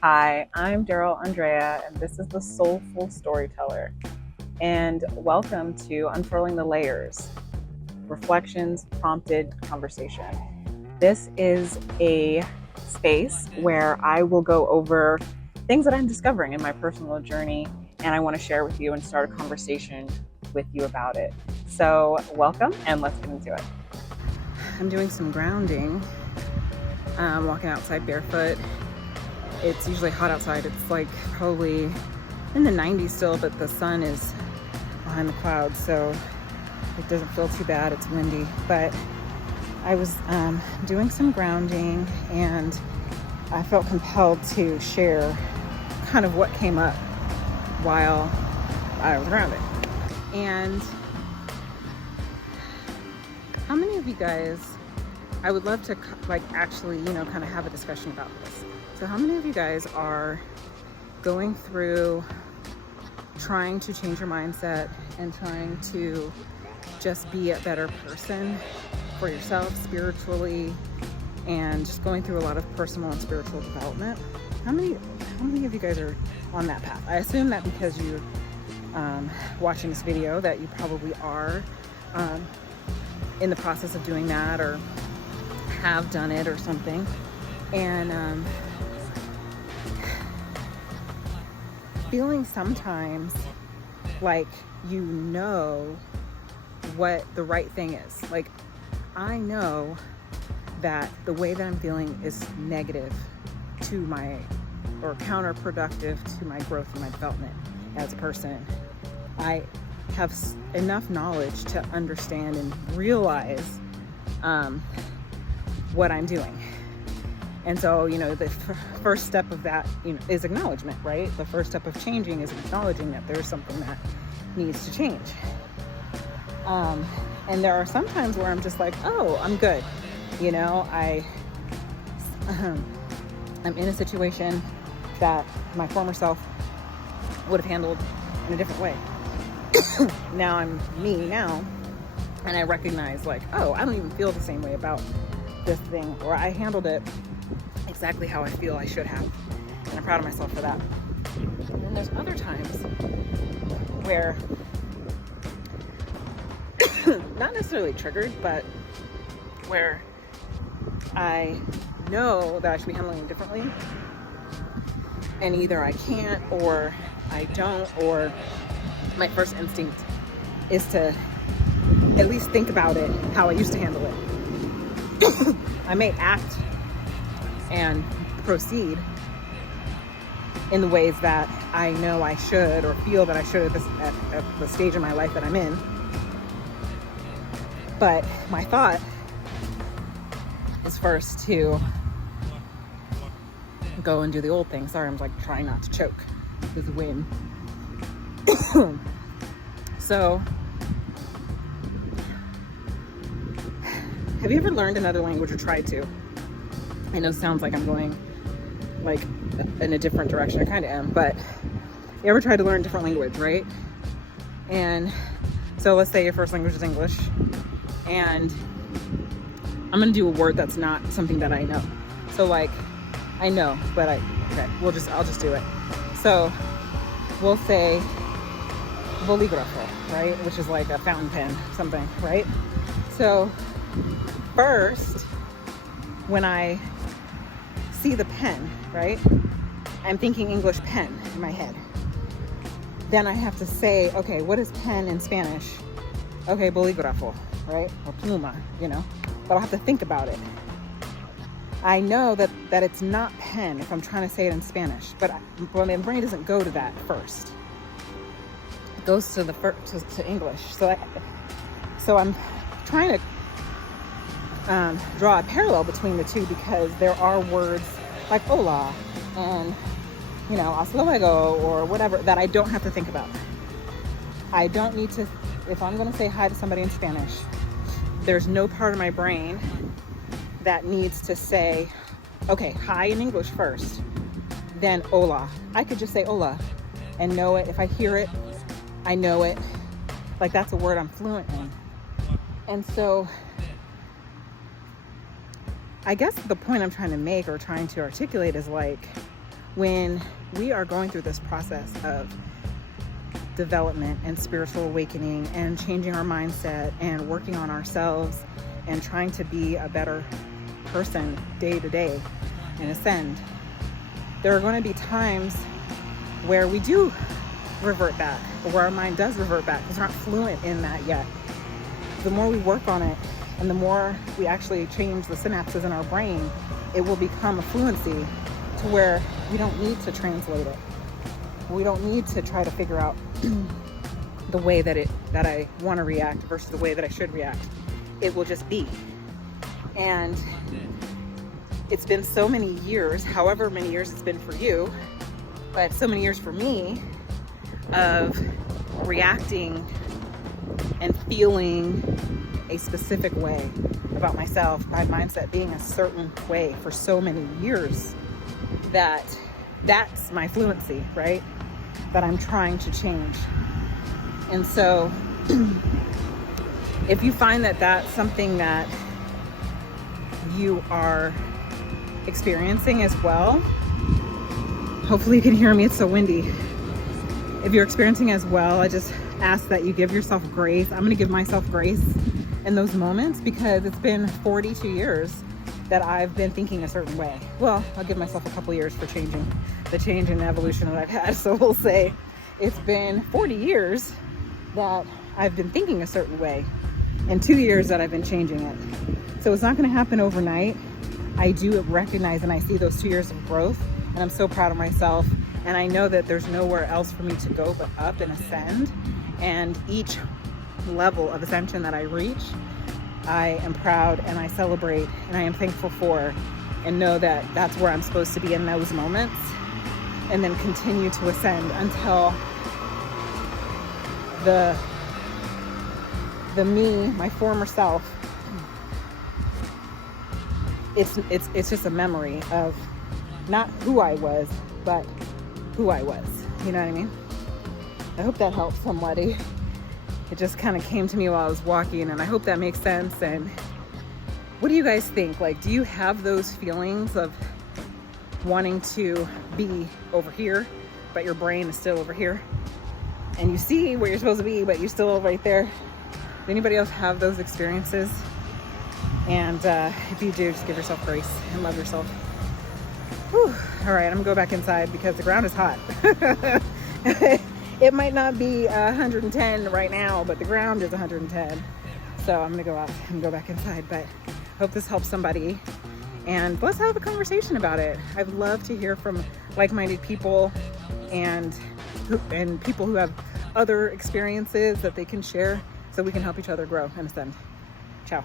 Hi, I'm Daryl Andrea, and this is the Soulful Storyteller. And welcome to Unfurling the Layers Reflections, Prompted Conversation. This is a space where I will go over things that I'm discovering in my personal journey, and I want to share with you and start a conversation with you about it. So, welcome, and let's get into it. I'm doing some grounding. I'm walking outside barefoot. It's usually hot outside. It's like probably in the 90s still, but the sun is behind the clouds, so it doesn't feel too bad. It's windy, but I was doing some grounding, and I felt compelled to share kind of what came up while I was grounding. And how many of you guys, I would love to actually, kind of have a discussion about this. So how many of you guys are going through trying to change your mindset and trying to just be a better person for yourself spiritually, and just going through a lot of personal and spiritual development? How many of you guys are on that path? I assume that because you're watching this video that you probably are in the process of doing that, or have done it or something. And feeling sometimes like you know what the right thing is. Like, I know that the way that I'm feeling is negative to my, or counterproductive to my growth and my development as a person. I have enough knowledge to understand and realize what I'm doing. And so, the first step of that, is acknowledgement, right? The first step of changing is acknowledging that there's something that needs to change. And there are some times where I'm just like, oh, I'm good. I'm in a situation that my former self would have handled in a different way. Now I'm me now, and I recognize like, oh, I don't even feel the same way about this thing, or I handled it exactly how I feel I should have, and I'm proud of myself for that. And then there's other times where not necessarily triggered, but where I know that I should be handling it differently, and either I can't or I don't, or my first instinct is to at least think about it how I used to handle it. I may act and proceed in the ways that I know I should, or feel that I should at the stage in my life that I'm in. But my thought is first to go and do the old thing. Sorry, I'm like trying not to choke with the wind. So, have you ever learned another language or tried to? I know it sounds like I'm going like in a different direction. I kind of am, but you ever tried to learn a different language, right? And so let's say your first language is English, and I'm gonna do a word that's not something that I know. So like, I know, but I'll just do it. So we'll say bolígrafo, right? Which is like a fountain pen, something, right? So first, when I see the pen, right, I'm thinking English pen in my head. Then I have to say, okay, what is pen in Spanish? Okay, bolígrafo, right? Or pluma, but I'll have to think about it. I know that it's not pen if I'm trying to say it in Spanish, but my brain doesn't go to that first. It goes to to English. So I'm trying to draw a parallel between the two, because there are words like hola and hasta luego or whatever that I don't have to think about. I don't need to. If I'm going to say hi to somebody in Spanish, there's no part of my brain that needs to say, okay, hi in English first, then hola. I could just say hola and know it. If I hear it, I know it. Like, that's a word I'm fluent in. And so I guess the point I'm trying to make or trying to articulate is like, when we are going through this process of development and spiritual awakening and changing our mindset and working on ourselves and trying to be a better person day to day and ascend, there are going to be times where we do revert back, or where our mind does revert back because we're not fluent in that yet. The more we work on it and the more we actually change the synapses in our brain, it will become a fluency to where we don't need to translate it. We don't need to try to figure out the way that I want to react versus the way that I should react. It will just be. And it's been so many years, however many years it's been for you, but so many years for me of reacting and feeling a specific way about myself, my mindset being a certain way for so many years, that's my fluency, right? That I'm trying to change. And so if you find that that's something that you are experiencing as well, hopefully you can hear me, it's so windy. If you're experiencing as well, I just ask that you give yourself grace. I'm going to give myself grace in those moments because it's been 42 years that I've been thinking a certain way. Well, I'll give myself a couple years for changing the change and evolution that I've had. So we'll say it's been 40 years that I've been thinking a certain way and 2 years that I've been changing it. So it's not going to happen overnight. I do recognize and I see those 2 years of growth, and I'm so proud of myself. And I know that there's nowhere else for me to go but up and ascend. And each level of ascension that I reach, I am proud and I celebrate and I am thankful for, and know that that's where I'm supposed to be in those moments, and then continue to ascend until the me, my former self, it's just a memory of not who I was, but who I was. You know what I mean? I hope that helps somebody. It just kind of came to me while I was walking, and I hope that makes sense. And what do you guys think? Like, do you have those feelings of wanting to be over here, but your brain is still over here? And you see where you're supposed to be, but you're still right there. Does anybody else have those experiences? And if you do, just give yourself grace and love yourself. Whew. All right, I'm gonna go back inside because the ground is hot. It might not be 110 right now, but the ground is 110. So I'm gonna go out and go back inside, but hope this helps somebody. And let's have a conversation about it. I'd love to hear from like-minded people and people who have other experiences that they can share so we can help each other grow and ascend. Ciao.